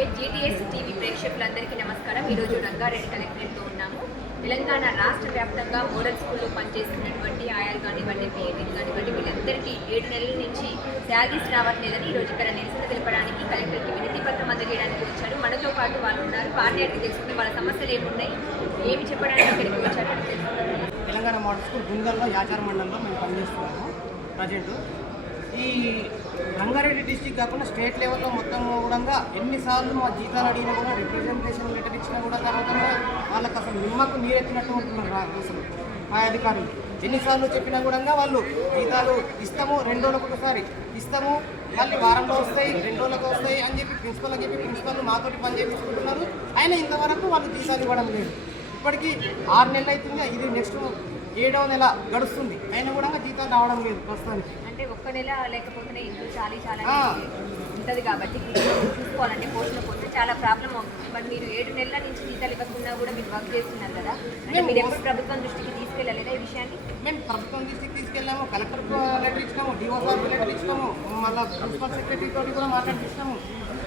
Advocate GTS TV ప్రేక్షకులందరికీ నమస్కారం. ఈరోజు రంగారెడ్డి కలెక్టరేట్తో ఉన్నాము. తెలంగాణ రాష్ట్ర వ్యాప్తంగా మోడల్ స్కూల్లో పనిచేస్తున్నటువంటి ఆయాలు కానివ్వండి పిఎటీలు కానివ్వండి వీళ్ళందరికీ ఏడు నెలల నుంచి శాలరీస్ రావట్లేదని ఈరోజు ఇక్కడ నిరసన తెలపడానికి కలెక్టర్కి వినతి పత్రం అందజేయడానికి వచ్చారు. మనతో పాటు వాళ్ళు ఉన్నారు. పార్టీ అడిగి తెలుసుకుంటే వాళ్ళ సమస్యలు ఏమున్నాయి ఏమి చెప్పడానికి ఇక్కడికి వచ్చారు అని తెలంగాణ మోడల్ స్కూల్ గుంగల్లో యాచార మండలంలో మేము పనిచేస్తున్నాము. ప్రజెంట్ ఈ రంగారెడ్డి డిస్టిక్ కాకుండా స్టేట్ లెవెల్లో మొత్తం కూడా ఎన్నిసార్లు మా జీతాలు అడిగినా కూడా రిప్రజెంటేషన్ లెటర్ ఇచ్చినా కూడా తర్వాత వాళ్ళకి అసలు నిమ్మకు నీరెత్తినట్టు ఉంటున్నారు అసలు ఆ అధికారులు. ఎన్నిసార్లు చెప్పినా కూడా వాళ్ళు జీతాలు ఇస్తాము రెండు రోజులకు ఒకసారి ఇస్తాము మళ్ళీ వారంలో వస్తాయి రెండు రోజులకు వస్తాయి అని చెప్పి ప్రిన్సిపల్ చెప్పి ప్రిన్సిపల్ మాతోటి పని చేయించుకుంటున్నారు అయినా ఇంతవరకు వాళ్ళు జీతాలు ఇవ్వడం లేదు. ఇప్పటికీ ఆరు నెలలు అవుతుంది ఇది నెక్స్ట్ ఏడవ నెల గడుస్తుంది. అయినా కూడా జీతాలు రావడం లేదు ప్రస్తుతానికి. అంటే ఒక్క నెల లేకపోతే చాలా చాలా. ఉంటుంది కాబట్టి చూసుకోవాలంటే పోషణ పోతే చాలా ప్రాబ్లం అవుతుంది. మరి మీరు ఏడు నెలల నుంచి జీతాలు ఇవ్వకుండా కూడా మీరు వర్క్ చేస్తున్నారు కదా? అంటే మీరు ఎప్పుడు ప్రభుత్వం దృష్టికి తీసుకెళ్ళలేదా ఈ విషయాన్ని? మేము ప్రభుత్వం దృష్టికి తీసుకెళ్ళాము. కలెక్టర్ లెటర్ ఇచ్చినాము. డిఓ సార్ లెటర్ ఇచ్చినాము. మళ్ళీ ప్రిన్సిపల్ సెక్రటరీ తోటి కూడా మాట్లాడిస్తున్నాము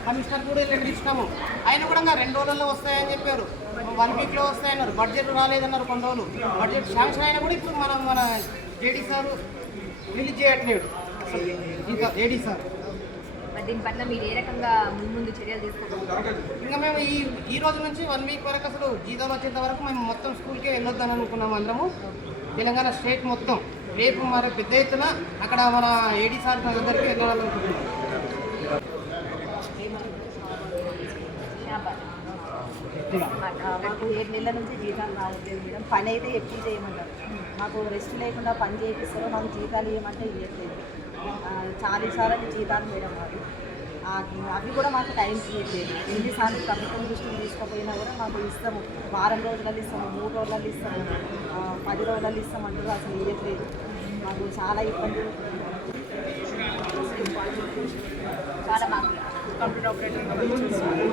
కమిషనర్ కూడా లెటర్ ఇచ్చినాము. అయినా కూడా ఇంకా రెండు రోజుల్లో వస్తాయని చెప్పారు. వన్ వీక్లో వస్తాయన్నారు. బడ్జెట్ రాలేదన్నారు కొన్ని రోజులు. బడ్జెట్ శాంక్షన్ అయినా కూడా ఇప్పుడు మనం మన జేడీ సార్ రిలీజ్ మరి దీని పట్ల మీరు ఏ రకంగా ముందు చర్యలు తీసుకోగలుగుతారు? ఇంకా మేము ఈ ఈ రోజు నుంచి వన్ వీక్ వరకు అసలు జీతాలు వచ్చేంత వరకు మేము మొత్తం స్కూల్కే వెళ్ళొద్దని అనుకున్నాం అందరము. తెలంగాణ స్టేట్ మొత్తం. రేపు మరి పెద్ద ఎత్తున అక్కడ మన ఏడీ సార్ దగ్గరికి వెళ్ళాలనుకుంటున్నాం మాకు ఏడు నెలల నుంచి జీతాలు రావట్లేదు మేడం. పని అయితే ఎప్పుడు చేయమంటారు. మాకు రెస్ట్ లేకుండా పని చేయిస్తారు మాకు జీతాలు ఇవ్వమంటే ఇవ్వట్లేదు. ఆ, చాలా సార్లు జీతాలు మేడం మాకు అవి కూడా మాకు టైం చేయట్లేదు ఎన్నిసార్లు ప్రభుత్వం దృష్టికి తీసుకుపోయినా కూడా మాకు ఇస్తాము. వారం రోజులలో ఇస్తాము మూడు రోజులలో ఇస్తాము పది రోజులలో ఇస్తాము అంటారు అసలు ఇవ్వట్లేదు మాకు చాలా ఇబ్బందులు చాలా మాకు కంప్యూటర్ ఆపరేటర్గా వర్క్ చేస్తున్నాను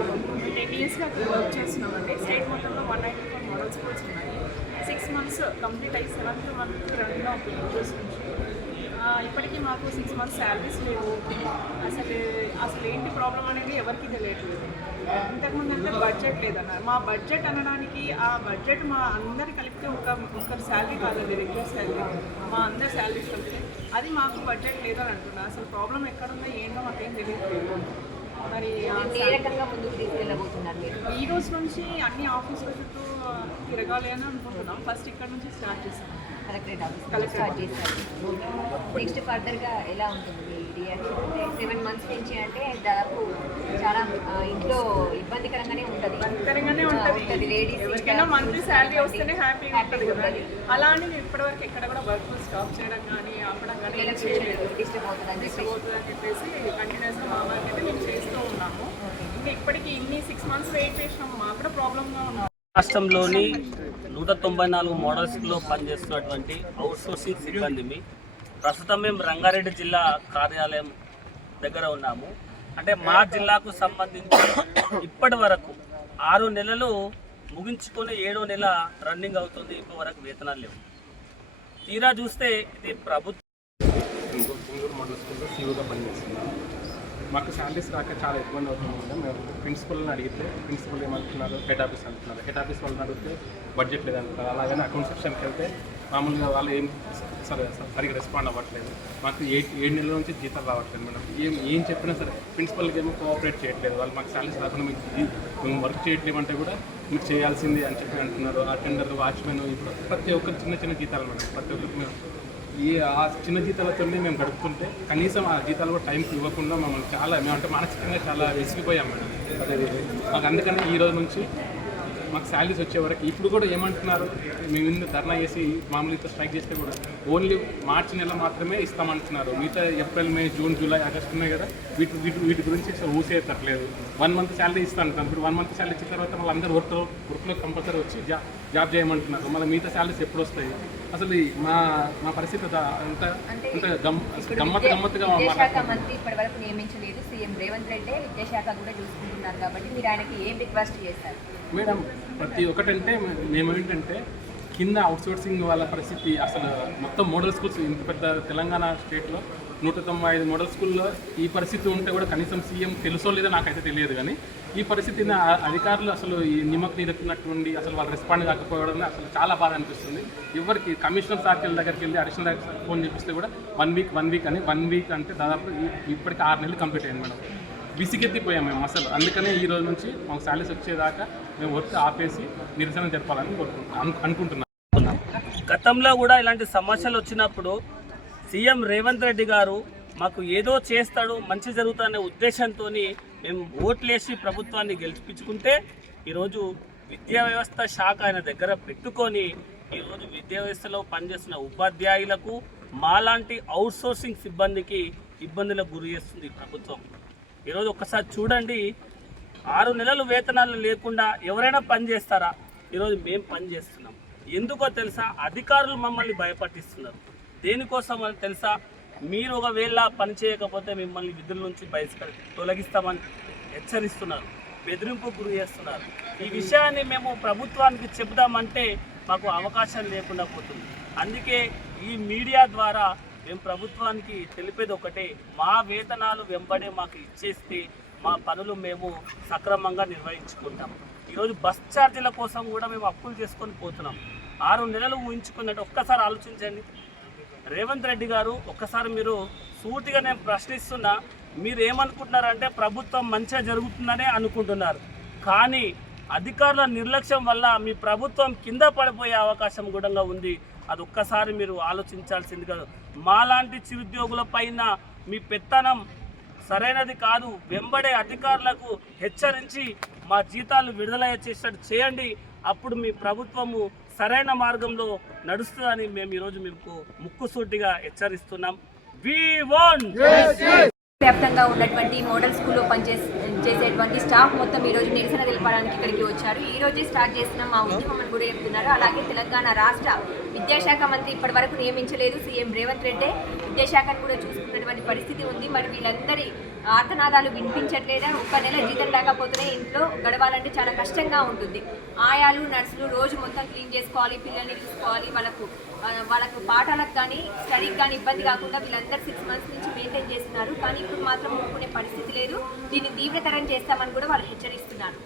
టెన్ ఇయర్స్గా అక్కడ వర్క్ చేస్తున్నామండి స్టేట్ మొత్తంలో one ninety four model schools ఉన్నాయి సిక్స్ మంత్స్ కంప్లీట్ అయ్యి సెవెంత్ మంత్ రన్లో యూజర్స్ నుంచి ఇప్పటికీ మాకు సిక్స్ మంత్స్ శాలరీస్ లేవు. అసలు అసలు ఏంటి ప్రాబ్లం అనేది ఎవరికి తెలియట్లేదు. ఇంతకుముందు అంటే బడ్జెట్ లేదన్నారు. మా బడ్జెట్ అనడానికి ఆ బడ్జెట్ మా అందరి కలిపితే ఒక ఒకరి శాలరీ కాదండి రెగ్యులర్ శాలరీ మా అందరి శాలరీస్ కలిపితే అది మాకు బడ్జెట్ లేదని అంటున్నా అసలు ప్రాబ్లం ఎక్కడుందో ఏంటో మాకేం తెలియట్లేదు. మరి ఆ మీరు ఏ రకంగా ముందుకు తీసుకెళ్ళబోతున్నారు మీరు? ఈ రోజు నుంచి అన్ని ఆఫీసుల చుట్టూ తిరగాలి అని అనుకుంటున్నాం. ఫస్ట్ ఇక్కడ నుంచి స్టార్ట్ చేస్తాం కలెక్టరేట్ ఆఫీస్ స్టార్ట్ చేశారు. నెక్స్ట్ ఫర్దర్గా ఎలా ఉంటుంది మీ రియాక్షన్ అంటే సెవెన్ మంత్స్ నుంచి అంటే దాదాపు చాలా ఇంట్లో ఇబ్బందికరంగానే ఉంటుంది. అంతరంగానే ఉంటుంది. లేడీస్ ఎవరికైనా మంత్లీ శాలరీ వస్తేనే హ్యాపీగా ఉంటుంది కదా. అలా అని ఇప్పటివరకు ఎక్కడ కూడా వర్క్ స్టాప్ చేయడం కానీ ఆపడం కానీ డిస్టర్బ్ అవుతుంది అని చెప్పేసి. కంటిన్యూస్గా మా వర్క్ అయితే మేము చేస్తూ ఉన్నాము. ఇంకా ఇప్పటికి ఇన్ని సిక్స్ మంత్స్ వెయిట్ చేసినాము. మాకు కూడా ప్రాబ్లంగా ఉన్నాం రాష్ట్రంలోని నూట తొంభై నాలుగు మోడల్స్లో పనిచేస్తున్నటువంటి అవుట్సోర్సింగ్ సిబ్బందిమి ప్రస్తుతం మేము రంగారెడ్డి జిల్లా కార్యాలయం దగ్గర ఉన్నాము. అంటే మా జిల్లాకు సంబంధించి ఇప్పటి వరకు ఆరు నెలలు ముగించుకొని ఏడో నెల రన్నింగ్ అవుతుంది. ఇప్పటి వరకు వేతనాలు లేవు. తీరా చూస్తే ఇది ప్రభుత్వం సింగూరు మోడల్ స్కూల్లో సీఓగా పనిచేస్తున్నాను మాకు శాలరీస్ రాక చాలా ఇబ్బంది అవుతుంది మేడం. మేము ప్రిన్సిపల్ని అడిగితే ప్రిన్సిపల్ ఏమంటున్నారు హెడ్ ఆఫీస్ అంటున్నారు. హెడ్ ఆఫీస్ వాళ్ళని అడిగితే బడ్జెట్ లేదంటున్నారు. అలాగని అకౌంట్ సెక్షన్కి వెళ్తే మామూలుగా వాళ్ళు ఏం సరే సరిగ్గా రెస్పాండ్ అవ్వట్లేదు. మాకు ఏ ఏడు నెలల నుంచి జీతాలు రావట్లేదు మేడం. ఏం ఏం చెప్పినా సరే ప్రిన్సిపల్కి ఏమో కోఆపరేట్ చేయట్లేదు. వాళ్ళు మాకు శాలరీస్ రాకుండా మీకు మేము వర్క్ చేయట్లేమంటే కూడా మీరు చేయాల్సింది అని చెప్పి అంటున్నారు. అటెండర్ వాచ్మెన్ ఇప్పుడు ప్రతి ఒక్కరు చిన్న చిన్న జీతాలు మేడం. ప్రతి ఒక్కరికి మేము ఈ ఆ చిన్న జీతాలతోనే మేము గడుపుతుంటే కనీసం ఆ జీతాలు కూడా టైంకి ఇవ్వకుండా మమ్మల్ని చాలా మేము అంటే మానసికంగా చాలా విసిగిపోయాం మేడం. అదే మాకు అందుకని ఈ రోజు నుంచి మాకు శాలరీస్ వచ్చే వరకు ఇప్పుడు కూడా ఏమంటున్నారు మేము ఇందు ధర్నా చేసి మామూలుగా స్ట్రైక్ చేస్తే కూడా ఓన్లీ మార్చి నెల మాత్రమే ఇస్తామంటున్నారు. మిగతా April May June July August ఉన్నాయి కదా వీటి వీటి వీటి గురించి అసలు ఊసేయట్లేదు వన్ మంత్ శాలరీ ఇస్తాను ఇప్పుడు వన్ మంత్ శాలరీ ఇచ్చిన తర్వాత మళ్ళీ అందరూ వర్క్ వర్క్లో కంపల్సరీ వచ్చి జాబ్ చేయమంటున్నారు. మళ్ళీ మిగతా శాలరీస్ ఎప్పుడు వస్తాయి అసలు మా మా పరిస్థితి అంత అంత గమ్ గమ్మత్ గమ్మత్తుగా విద్యాశాఖ మంత్రి ఇప్పటి వరకు నియమించలేదు. సీఎం రేవంత్ రెడ్డి విద్యాశాఖ కూడా చూసుకుంటున్నారు కాబట్టి మీరు ఆయనకి ఏం రిక్వెస్ట్ చేస్తారు మేడం ప్రతి ఒక్కటంటే మేము ఏంటంటే కింద అవుట్సోర్సింగ్ వాళ్ళ పరిస్థితి అసలు మొత్తం మోడల్ స్కూల్స్ ఇంత పెద్ద తెలంగాణ స్టేట్లో నూట తొంభై ఐదు మోడల్ స్కూల్లో ఈ పరిస్థితి ఉంటే కూడా కనీసం సీఎం తెలుసో లేదో నాకైతే తెలియదు కానీ ఈ పరిస్థితిని అధికారులు అసలు ఈ నిమ్మకు నీరెత్తినట్టుండి అసలు వాళ్ళు రెస్పాండ్ కాకపోవడం అసలు చాలా బాధ అనిపిస్తుంది. ఎవరికి కమిషనర్ సార్కి దగ్గరికి వెళ్ళి అడిషనల్ డైరెక్టర్ ఫోన్ చేపిస్తే కూడా వన్ వీక్ వన్ వీక్ అని వన్ వీక్ అంటే దాదాపు ఇప్పటికి ఆరు నెలలు కంప్లీట్ అయింది మేడం. విసిగెత్తిపోయాం మేము అసలు. అందుకనే ఈ రోజు నుంచి మాకు శాలరీస్ వచ్చేదాకా మేము వర్క్ ఆపేసి నిరసన జరపాలని కోరుకుంటున్నాం. అనుకుంటున్నాం. గతంలో కూడా ఇలాంటి సమస్యలు వచ్చినప్పుడు సీఎం రేవంత్ రెడ్డి గారు మాకు ఏదో చేస్తాడు మంచి జరుగుతుందనే ఉద్దేశంతో మేము ఓట్లేసి ప్రభుత్వాన్ని గెలిపించుకుంటే ఈరోజు విద్యా వ్యవస్థ శాఖ ఆయన దగ్గర పెట్టుకొని ఈరోజు విద్యా వ్యవస్థలో పనిచేస్తున్న ఉపాధ్యాయులకు మాలాంటి అవుట్సోర్సింగ్ సిబ్బందికి ఇబ్బందులకు గురి చేస్తుంది ప్రభుత్వం. ఈరోజు ఒక్కసారి చూడండి ఆరు నెలలు వేతనాలు లేకుండా ఎవరైనా పని చేస్తారా? ఈరోజు మేము పని చేస్తున్నాం. ఎందుకో తెలుసా? అధికారులు మమ్మల్ని భయపట్టిస్తున్నారు. దేనికోసం అని తెలుసా? మీరు ఒకవేళ పని చేయకపోతే మిమ్మల్ని విధుల నుంచి బహిష్కరి తొలగిస్తామని హెచ్చరిస్తున్నారు. బెదిరింపు గురి చేస్తున్నారు. ఈ విషయాన్ని మేము ప్రభుత్వానికి చెబుదామంటే మాకు అవకాశం లేకుండా పోతుంది. అందుకే ఈ మీడియా ద్వారా మేము ప్రభుత్వానికి తెలిపేది ఒకటే. మా వేతనాలు వెంబడే మాకు ఇచ్చేస్తే మా పనులు మేము సక్రమంగా నిర్వహించుకుంటాం. ఈరోజు బస్ ఛార్జీల కోసం కూడా మేము అప్పులు చేసుకొని పోతున్నాం. ఆరు నెలలు ఊహించుకున్నట్టు ఒక్కసారి ఆలోచించండి. రేవంత్ రెడ్డి గారు ఒక్కసారి మీరు సూటిగా నేను ప్రశ్నిస్తున్నా మీరు ఏమనుకుంటున్నారంటే ప్రభుత్వం మంచిగా జరుగుతుందనే అనుకుంటున్నారు. కానీ అధికారుల నిర్లక్ష్యం వల్ల మీ ప్రభుత్వం కింద పడిపోయే అవకాశం కూడా ఉంది. అది ఒక్కసారి మీరు ఆలోచించాల్సిందిగా మాలాంటి చిరుద్యోగుల పైన మీ పెత్తనం సరైనది కాదు. వెంబడే అధికారులకు హెచ్చరించి మా జీతాలు విడుదల చేసేటట్టు చేయండి. అప్పుడు మీ ప్రభుత్వము సరైన మార్గంలో నడుస్తుందని మేము ఈరోజు మీకు ముక్కుసూటిగా హెచ్చరిస్తున్నాం. వి వన్ వ్యాప్తంగా ఉన్నటువంటి మోడల్ స్కూల్లో పనిచేసి చేసేటువంటి స్టాఫ్ మొత్తం ఈ రోజు నిరసన తెలపడానికి ఇక్కడికి వచ్చారు. ఈ రోజే స్టార్ట్ చేసిన మా ఉద్యమం కూడా చెప్తున్నారు. అలాగే తెలంగాణ రాష్ట్ర విద్యాశాఖ మంత్రి ఇప్పటి వరకు నియమించలేదు సీఎం రేవంత్ రెడ్డి. విద్యాశాఖను కూడా చూసుకున్నటువంటి పరిస్థితి ఉంది. మరి వీళ్ళందరి ఆర్తనాదాలు వినిపించట్లేదా? ఒక్క నెల జీతం లేకపోతేనే ఇంట్లో గడవాలంటే చాలా కష్టంగా ఉంటుంది. ఆయాలు నర్సులు రోజు మొత్తం క్లీన్ చేసుకోవాలి పిల్లల్ని చూసుకోవాలి. వాళ్ళకు వాళ్ళకు పాఠాలకు కానీ స్టడీకి కానీ ఇబ్బంది కాకుండా వీళ్ళందరూ సిక్స్ మంత్స్ నుంచి మెయింటైన్ చేస్తున్నారు. కానీ ఇప్పుడు మాత్రం ఒప్పుకునే పరిస్థితి లేదు. దీన్ని తీవ్రతరం చేస్తామని కూడా వాళ్ళు హెచ్చరిస్తున్నారు.